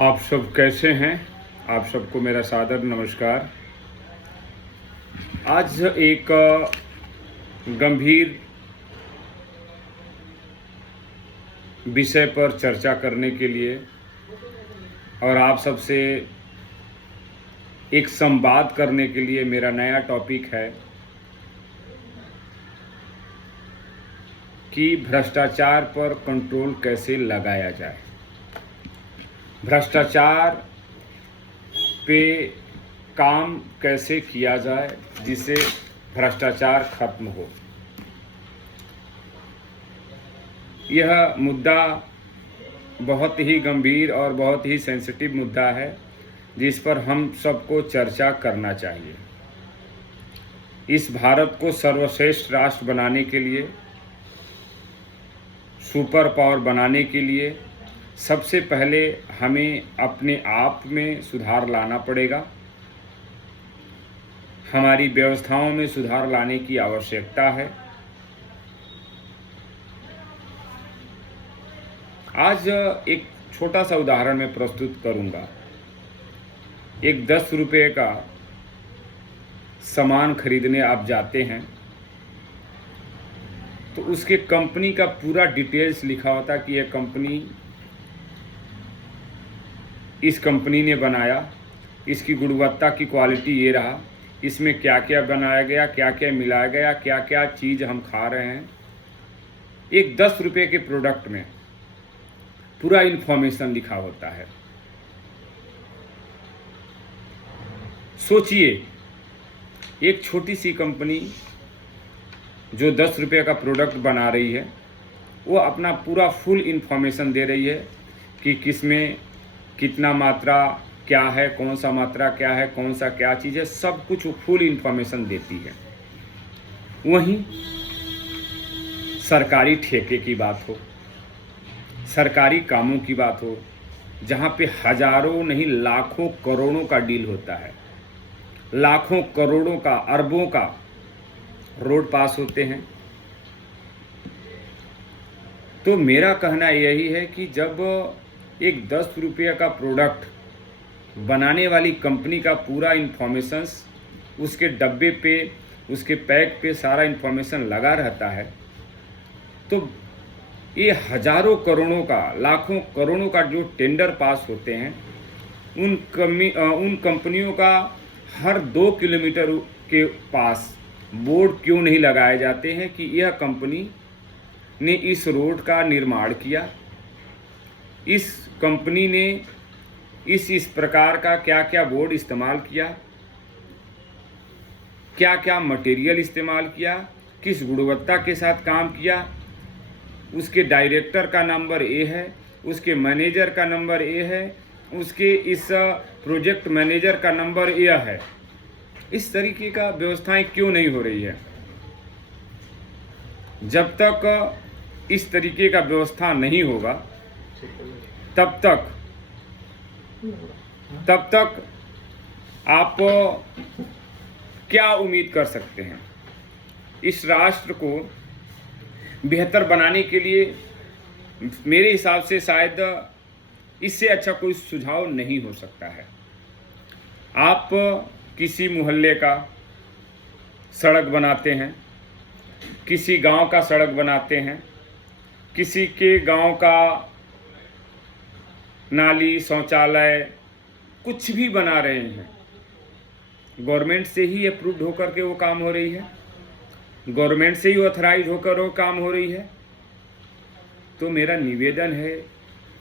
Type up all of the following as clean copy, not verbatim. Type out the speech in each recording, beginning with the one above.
आप सब कैसे हैं? आप सबको मेरा सादर नमस्कार। आज एक गंभीर विषय पर चर्चा करने के लिए और आप सबसे एक संवाद करने के लिए मेरा नया टॉपिक है कि भ्रष्टाचार पर कंट्रोल कैसे लगाया जाए। भ्रष्टाचार पे काम कैसे किया जाए जिससे भ्रष्टाचार खत्म हो। यह मुद्दा बहुत ही गंभीर और बहुत ही सेंसिटिव मुद्दा है जिस पर हम सबको चर्चा करना चाहिए। इस भारत को सर्वश्रेष्ठ राष्ट्र बनाने के लिए, सुपर पावर बनाने के लिए सबसे पहले हमें अपने आप में सुधार लाना पड़ेगा। हमारी व्यवस्थाओं में सुधार लाने की आवश्यकता है। आज एक छोटा सा उदाहरण मैं प्रस्तुत करूंगा। एक 10 रुपये का सामान खरीदने आप जाते हैं तो उसके कंपनी का पूरा डिटेल्स लिखा होता कि यह कंपनी इस कंपनी ने बनाया, इसकी गुणवत्ता की क्वालिटी ये रहा, इसमें क्या क्या बनाया गया, क्या क्या मिलाया गया, क्या क्या चीज़ हम खा रहे हैं। एक 10 रुपये के प्रोडक्ट में पूरा इन्फॉर्मेशन लिखा होता है। सोचिए, एक छोटी सी कंपनी जो 10 रुपये का प्रोडक्ट बना रही है वो अपना पूरा फुल इन्फॉर्मेशन दे रही है कि किसमें कितना मात्रा क्या है, कौन सा मात्रा क्या है, कौन सा क्या चीज़ है, सब कुछ फुल इन्फॉर्मेशन देती है। वहीं सरकारी ठेके की बात हो, सरकारी कामों की बात हो, जहाँ पे हजारों नहीं लाखों करोड़ों का डील होता है, लाखों करोड़ों का, अरबों का रोड पास होते हैं। तो मेरा कहना यही है कि जब एक 10 रुपये का प्रोडक्ट बनाने वाली कंपनी का पूरा इन्फॉर्मेशन उसके डब्बे पे, उसके पैक पे सारा इन्फॉर्मेशन लगा रहता है, तो ये हजारों करोड़ों का, लाखों करोड़ों का जो टेंडर पास होते हैं, उन कंपनियों का हर 2 किलोमीटर के पास बोर्ड क्यों नहीं लगाए जाते हैं कि यह कंपनी ने इस रोड का निर्माण किया, इस कंपनी ने इस प्रकार का क्या क्या बोर्ड इस्तेमाल किया, क्या क्या मटेरियल इस्तेमाल किया, किस गुणवत्ता के साथ काम किया, उसके डायरेक्टर का नंबर ए है, उसके मैनेजर का नंबर ए है, उसके इस प्रोजेक्ट मैनेजर का नंबर ए है। इस तरीके का व्यवस्थाएं क्यों नहीं हो रही है? जब तक इस तरीके का व्यवस्था नहीं होगा तब तक आप क्या उम्मीद कर सकते हैं? इस राष्ट्र को बेहतर बनाने के लिए मेरे हिसाब से शायद इससे अच्छा कोई सुझाव नहीं हो सकता है। आप किसी मोहल्ले का सड़क बनाते हैं, किसी गांव का सड़क बनाते हैं, किसी के गांव का नाली, शौचालय, कुछ भी बना रहे हैं, गवर्नमेंट से ही अप्रूव्ड होकर के वो काम हो रही है, गवर्नमेंट से ही ऑथराइज होकर वो काम हो रही है। तो मेरा निवेदन है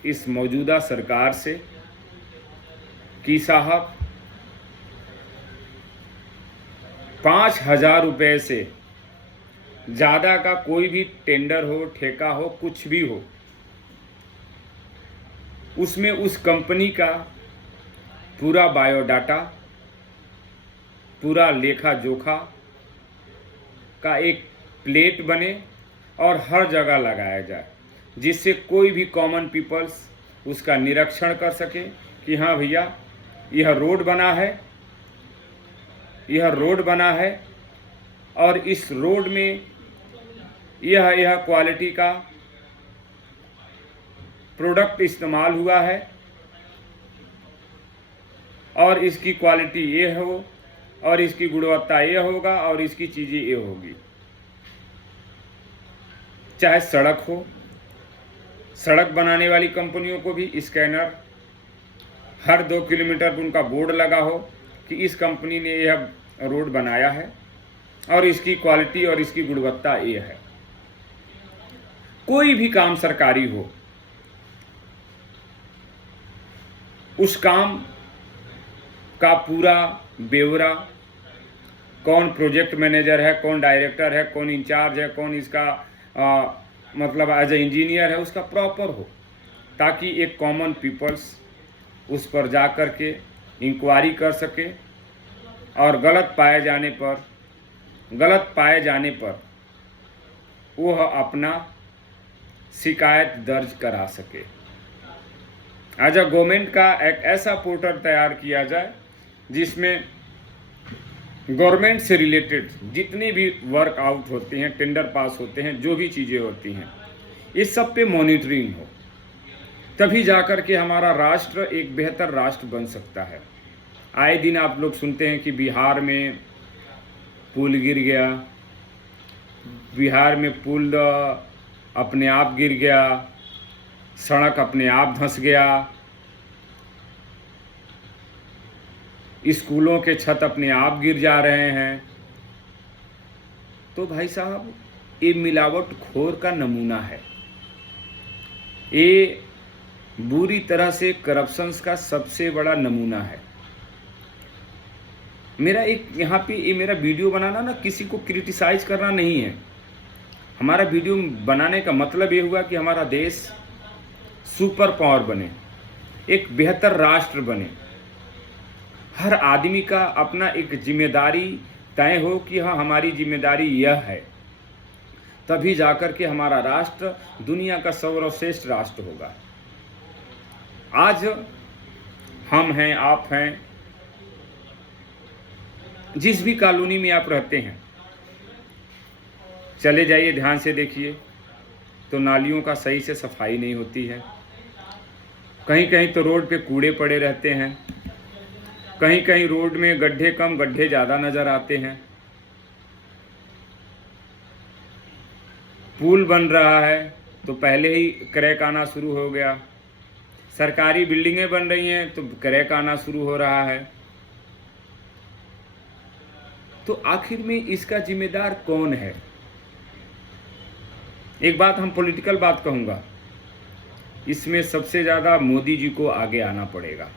इस मौजूदा सरकार से कि साहब 5,000 रुपये से ज़्यादा का कोई भी टेंडर हो, ठेका हो, कुछ भी हो, उसमें उस कंपनी का पूरा बायोडाटा, पूरा लेखा जोखा का एक प्लेट बने और हर जगह लगाया जाए, जिससे कोई भी कॉमन पीपल्स उसका निरीक्षण कर सके कि हाँ भैया यह रोड बना है, यह रोड बना है और इस रोड में यह क्वालिटी का प्रोडक्ट इस्तेमाल हुआ है और इसकी क्वालिटी ये हो और इसकी गुणवत्ता ये होगा और इसकी चीज़ें ये होगी। चाहे सड़क हो, सड़क बनाने वाली कंपनियों को भी स्कैनर हर 2 किलोमीटर पर उनका बोर्ड लगा हो कि इस कंपनी ने यह रोड बनाया है और इसकी क्वालिटी और इसकी गुणवत्ता ये है। कोई भी काम सरकारी हो, उस काम का पूरा ब्यौरा, कौन प्रोजेक्ट मैनेजर है, कौन डायरेक्टर है, कौन इंचार्ज है, कौन इसका मतलब एज ए इंजीनियर है, उसका प्रॉपर हो, ताकि एक कॉमन पीपल्स उस पर जा कर के इंक्वायरी कर सके और गलत पाए जाने पर वह अपना शिकायत दर्ज करा सके। एज अ गवर्नमेंट का एक ऐसा पोर्टल तैयार किया जाए जिसमें गवर्नमेंट से रिलेटेड जितने भी वर्क आउट होते हैं, टेंडर पास होते हैं, जो भी चीज़ें होती हैं, इस सब पे मॉनिटरिंग हो, तभी जाकर के हमारा राष्ट्र एक बेहतर राष्ट्र बन सकता है। आए दिन आप लोग सुनते हैं कि बिहार में पुल गिर गया, बिहार में पुल अपने आप गिर गया, सड़क अपने आप धंस गया, स्कूलों के छत अपने आप गिर जा रहे हैं। तो भाई साहब, ये मिलावट खोर का नमूना है, ये बुरी तरह से करप्शंस का सबसे बड़ा नमूना है। मेरा एक यहाँ पे ये मेरा वीडियो बनाना ना किसी को क्रिटिसाइज करना नहीं है। हमारा वीडियो बनाने का मतलब ये हुआ कि हमारा देश सुपर पावर बने, एक बेहतर राष्ट्र बने। हर आदमी का अपना एक जिम्मेदारी तय हो कि हाँ, हमारी जिम्मेदारी यह है, तभी जाकर के हमारा राष्ट्र दुनिया का सर्वश्रेष्ठ राष्ट्र होगा। आज हम हैं, आप हैं, जिस भी कॉलोनी में आप रहते हैं, चले जाइए, ध्यान से देखिए तो नालियों का सही से सफाई नहीं होती है। कहीं कहीं तो रोड पे कूड़े पड़े रहते हैं, कहीं कहीं रोड में गड्ढे कम गड्ढे ज़्यादा नज़र आते हैं। पुल बन रहा है तो पहले ही क्रैक आना शुरू हो गया, सरकारी बिल्डिंगें बन रही हैं तो क्रैक आना शुरू हो रहा है। तो आखिर में इसका जिम्मेदार कौन है? एक बात हम पॉलिटिकल बात कहूँगा, इसमें सबसे ज़्यादा मोदी जी को आगे आना पड़ेगा,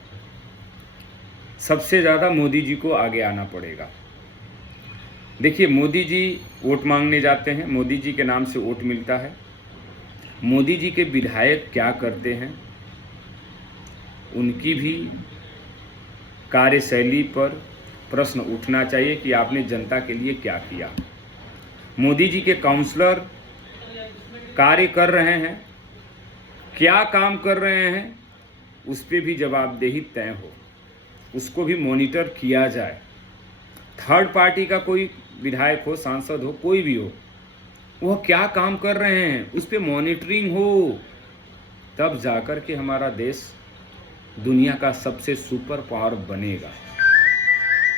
सबसे ज़्यादा मोदी जी को आगे आना पड़ेगा। देखिए, मोदी जी वोट मांगने जाते हैं, मोदी जी के नाम से वोट मिलता है। मोदी जी के विधायक क्या करते हैं, उनकी भी कार्यशैली पर प्रश्न उठना चाहिए कि आपने जनता के लिए क्या किया। मोदी जी के काउंसलर कार्य कर रहे हैं, क्या काम कर रहे हैं, उस पर भी जवाबदेही तय हो, उसको भी मॉनिटर किया जाए। थर्ड पार्टी का कोई विधायक हो, सांसद हो, कोई भी हो, वह क्या काम कर रहे हैं उस पर मॉनिटरिंग हो, तब जाकर के हमारा देश दुनिया का सबसे सुपर पावर बनेगा,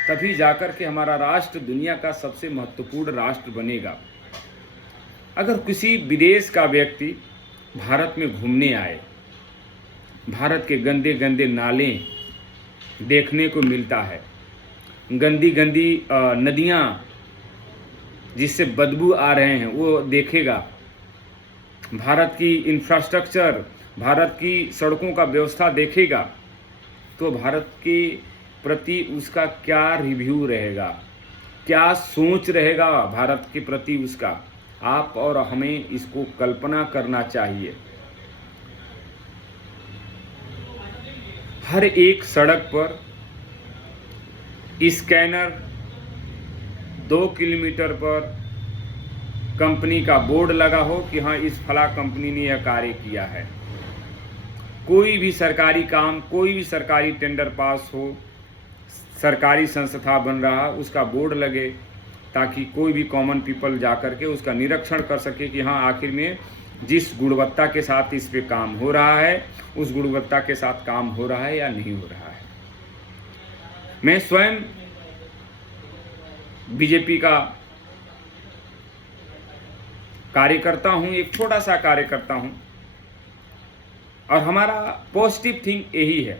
तभी जाकर के हमारा राष्ट्र दुनिया का सबसे महत्वपूर्ण राष्ट्र बनेगा। अगर किसी विदेश का व्यक्ति भारत में घूमने आए, भारत के गंदे गंदे नाले देखने को मिलता है, गंदी गंदी नदियाँ जिससे बदबू आ रहे हैं वो देखेगा, भारत की इंफ्रास्ट्रक्चर, भारत की सड़कों का व्यवस्था देखेगा, तो भारत के प्रति उसका क्या रिव्यू रहेगा, क्या सोच रहेगा भारत के प्रति उसका। आप और हमें इसको कल्पना करना चाहिए। हर एक सड़क पर स्कैनर, 2 किलोमीटर पर कंपनी का बोर्ड लगा हो कि हाँ, इस फला कंपनी ने यह कार्य किया है। कोई भी सरकारी काम, कोई भी सरकारी टेंडर पास हो, सरकारी संस्था बन रहा, उसका बोर्ड लगे, ताकि कोई भी कॉमन पीपल जाकर के उसका निरीक्षण कर सके कि हाँ, आखिर में जिस गुणवत्ता के साथ इस पे काम हो रहा है, उस गुणवत्ता के साथ काम हो रहा है या नहीं हो रहा है। मैं स्वयं बीजेपी का कार्यकर्ता हूं, एक छोटा सा कार्यकर्ता हूं, और हमारा पॉजिटिव थिंग यही है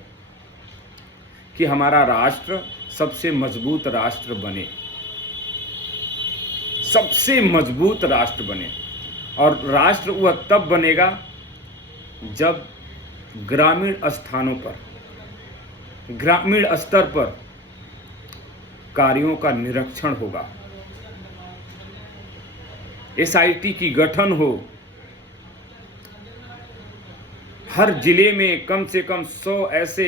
कि हमारा राष्ट्र सबसे मजबूत राष्ट्र बने, सबसे मजबूत राष्ट्र बने। और राष्ट्र वह तब बनेगा जब ग्रामीण स्थानों पर, ग्रामीण स्तर पर कार्यों का निरीक्षण होगा, एसआईटी की गठन हो, हर जिले में कम से कम 100 ऐसे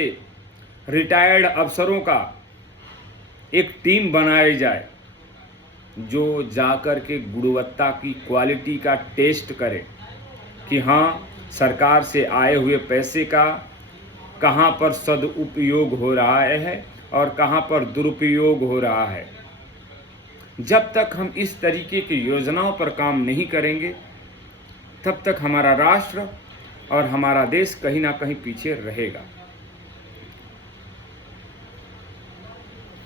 रिटायर्ड अफसरों का एक टीम बनाई जाए जो जाकर के गुणवत्ता की, क्वालिटी का टेस्ट करे कि हाँ, सरकार से आए हुए पैसे का कहाँ पर सदुपयोग हो रहा है और कहाँ पर दुरुपयोग हो रहा है। जब तक हम इस तरीके की योजनाओं पर काम नहीं करेंगे, तब तक हमारा राष्ट्र और हमारा देश कहीं ना कहीं पीछे रहेगा।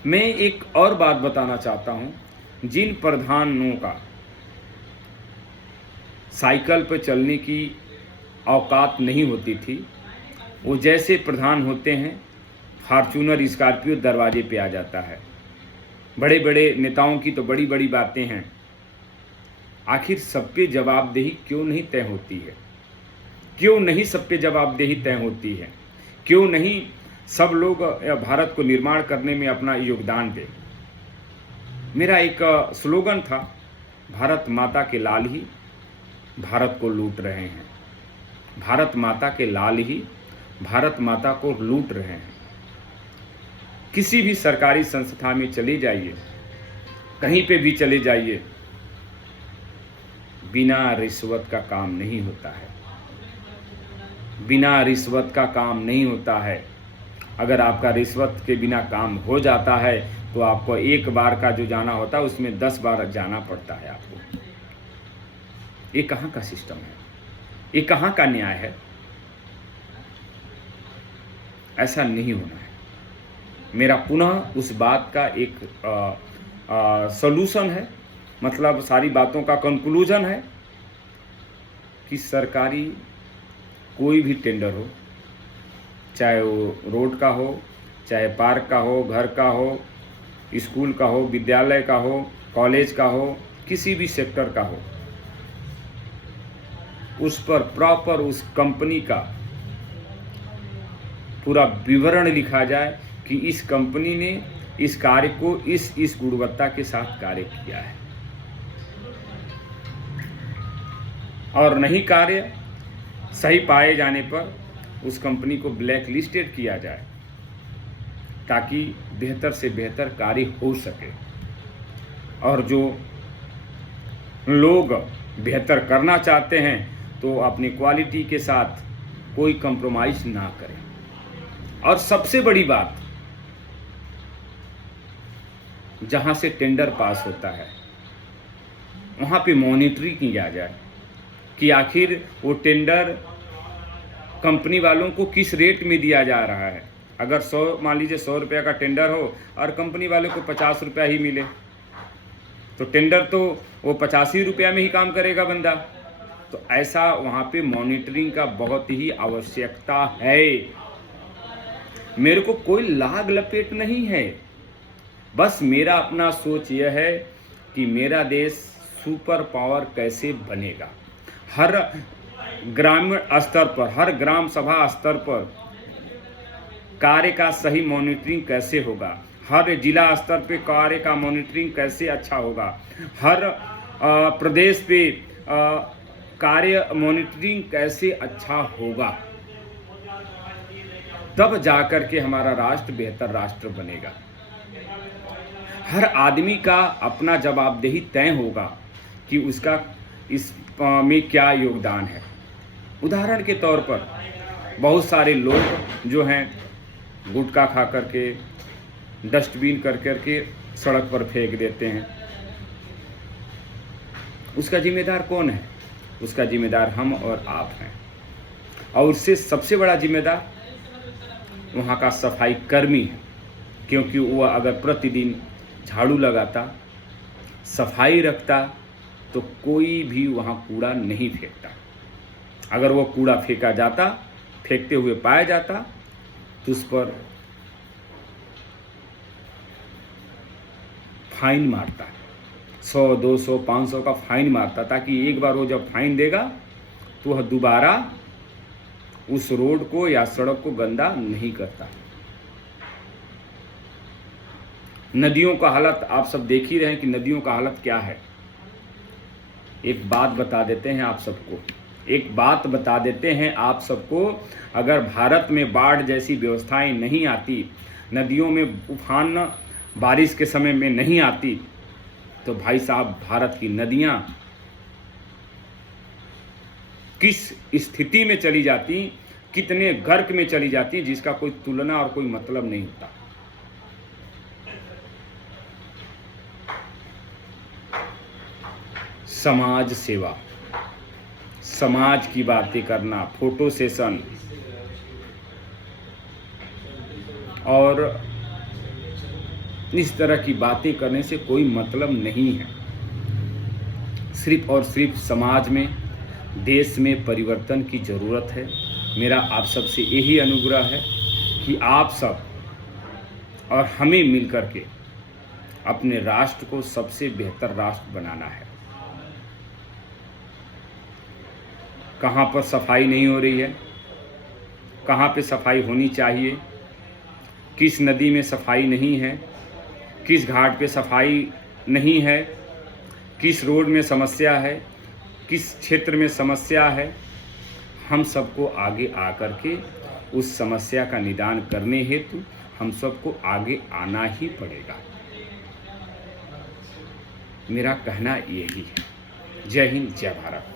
मैं एक और बात बताना चाहता हूं, जिन प्रधानों का साइकिल पर चलने की औकात नहीं होती थी, वो जैसे प्रधान होते हैं, फॉर्च्यूनर स्कॉर्पियो दरवाजे पे आ जाता है। बड़े बड़े नेताओं की तो बड़ी बड़ी बातें हैं, आखिर सब पे जवाबदेही क्यों नहीं तय होती है? क्यों नहीं सब पे जवाबदेही तय होती है? क्यों नहीं सब लोग भारत को निर्माण करने में अपना योगदान दें? मेरा एक स्लोगन था, भारत माता के लाल ही भारत को लूट रहे हैं। भारत माता के लाल ही भारत माता को लूट रहे हैं। किसी भी सरकारी संस्था में चले जाइए, कहीं पे भी चले जाइए, बिना रिश्वत का काम नहीं होता है। बिना रिश्वत का काम नहीं होता है। अगर आपका रिश्वत के बिना काम हो जाता है तो आपको एक बार का जो जाना होता है उसमें 10 बार जाना पड़ता है आपको। ये कहाँ का सिस्टम है? ये कहाँ का न्याय है? ऐसा नहीं होना है। मेरा पुनः उस बात का एक सॉल्यूशन है, मतलब सारी बातों का कंक्लूजन है कि सरकारी कोई भी टेंडर हो, चाहे वो रोड का हो, चाहे पार्क का हो, घर का हो, स्कूल का हो, विद्यालय का हो, कॉलेज का हो, किसी भी सेक्टर का हो, उस पर प्रॉपर उस कंपनी का पूरा विवरण लिखा जाए कि इस कंपनी ने इस कार्य को इस गुणवत्ता के साथ कार्य किया है, और नहीं कार्य सही पाए जाने पर उस कंपनी को ब्लैक लिस्टेड किया जाए, ताकि बेहतर से बेहतर कार्य हो सके। और जो लोग बेहतर करना चाहते हैं तो अपनी क्वालिटी के साथ कोई कंप्रोमाइज ना करें। और सबसे बड़ी बात, जहां से टेंडर पास होता है वहां पे मॉनिटरिंग किया जाए कि आखिर वो टेंडर कंपनी वालों को किस रेट में दिया जा रहा है। अगर 100, मान लीजिए 100 रुपये का टेंडर हो और कंपनी वाले को 50 रुपया ही मिले, तो टेंडर तो वो 85 रुपया में ही काम करेगा बंदा। तो ऐसा वहाँ पे मॉनिटरिंग का बहुत ही आवश्यकता है। मेरे को कोई लाग लपेट नहीं है, बस मेरा अपना सोच यह है कि मेरा देश सुपर पावर कैसे बनेगा। हर ग्रामीण स्तर पर, हर ग्राम सभा स्तर पर कार्य का सही मॉनिटरिंग कैसे होगा, हर जिला स्तर पे कार्य का मॉनिटरिंग कैसे अच्छा होगा, हर प्रदेश पे कार्य मॉनिटरिंग कैसे अच्छा होगा, तब जाकर के हमारा राष्ट्र बेहतर राष्ट्र बनेगा। हर आदमी का अपना जवाबदेही तय होगा कि उसका इस में क्या योगदान है। उदाहरण के तौर पर बहुत सारे लोग जो हैं गुटखा खा करके, डस्टबिन कर करके सड़क पर फेंक देते हैं। उसका जिम्मेदार कौन है? उसका जिम्मेदार हम और आप हैं। और उससे सबसे बड़ा जिम्मेदार वहाँ का सफाई कर्मी है। क्योंकि वह अगर प्रतिदिन झाड़ू लगाता, सफाई रखता, तो कोई भी वहाँ कूड़ा नहीं फेंकता। अगर वो कूड़ा फेंका जाता, फेंकते हुए पाया जाता, तो उस पर फाइन मारता, 100, 200, 500 का फाइन मारता, ताकि एक बार वो जब फाइन देगा तो वह दोबारा उस रोड को या सड़क को गंदा नहीं करता। नदियों का हालत आप सब देख ही रहे हैं कि नदियों का हालत क्या है। एक बात बता देते हैं आप सबको, अगर भारत में बाढ़ जैसी व्यवस्थाएं नहीं आती, नदियों में उफान बारिश के समय में नहीं आती, तो भाई साहब भारत की नदियां किस स्थिति में चली जाती, कितने गर्क में चली जाती, जिसका कोई तुलना और कोई मतलब नहीं होता। समाज सेवा, समाज की बातें करना, फोटो सेशन और इस तरह की बातें करने से कोई मतलब नहीं है। सिर्फ और सिर्फ समाज में, देश में परिवर्तन की ज़रूरत है। मेरा आप सबसे यही अनुग्रह है कि आप सब और हमें मिलकर के अपने राष्ट्र को सबसे बेहतर राष्ट्र बनाना है। कहाँ पर सफाई नहीं हो रही है, कहाँ पे सफाई होनी चाहिए, किस नदी में सफाई नहीं है, किस घाट पे सफाई नहीं है, किस रोड में समस्या है, किस क्षेत्र में समस्या है, हम सबको आगे आकर के उस समस्या का निदान करने हेतु हम सबको आगे आना ही पड़ेगा। मेरा कहना यही है। जय हिंद, जय भारत।